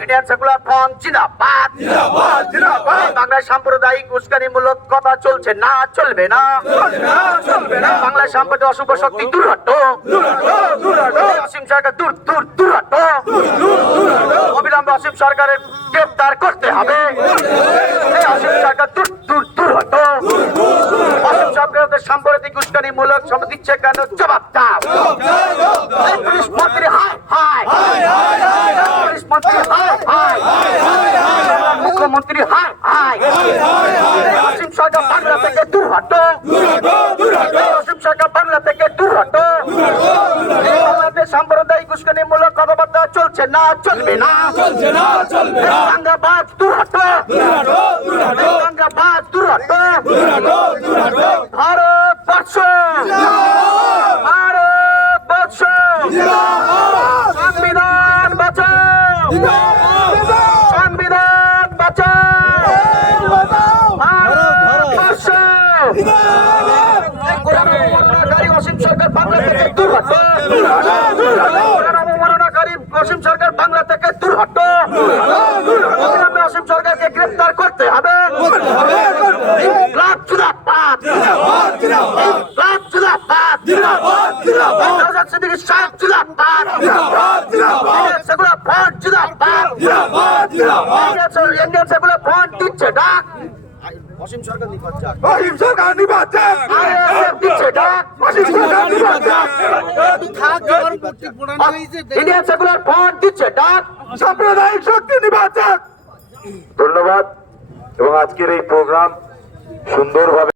Indian secular front জিন্দাবাদ। বাংলায় সাম্প্রদায়িক উস্কানিমূলক কথা চলছে না, চলবে না। বাংলায় সাম্প্রদায়িক অশুভ শক্তি দূর হটো। অসীম সরকার দূর দূর দূর হটো। অবিলম্বে অসীম সরকারের গ্রেফতার করতে হবে। অসীম সরকার দূর দূর দূর হটো। অসীম সরকারের সাম্প্রদায়িক উস্কানিমূলক শব্দ দিচ্ছে কেন, জবাব দাও। পুলিশ মন্ত্রী হায় হায়, পুলিশ মন্ত্রী হায় হায়, মুখ্যমন্ত্রী হায় হায়। অসীম সরকার বাংলা থেকে দূর হটো। অসীম সরকার বাংলা থেকে দূর হটো। বাংলাদেশ সাম্প্রদায়িক উস্কানিমূলক কথাবার্তা চলছে না, চলবে না। দাঙ্গাবাজ দূর হটো। দাঙ্গাবাজ দূর হটো। ভারতবর্ষ, ভারতবর্ষ, সংবিধান বাঁচাও, সংবিধান বাঁচাও। ভারতবর্ষ, অবমাননাকারী অসীম সরকার বাংলা থেকে দূর হটো। অবমাননাকারী অসীম সরকার বাংলা থেকে দূর হটো। অসীম সরকারকে গ্রেফতার করতে হবে। অসীম সরকার নিপাত যাক, অসীম সরকার নিপাত যাক, দিচ্ছে ডাক, অসীম সরকার নিপাত যাক। ইন্ডিয়ান সেকুলার ফ্রন্ট দিচ্ছে ডাক, সাম্প্রদায়িক শক্তি নিপাত যাক। ধন্যবাদ। এবং আজকের এই প্রোগ্রাম সুন্দরভাবে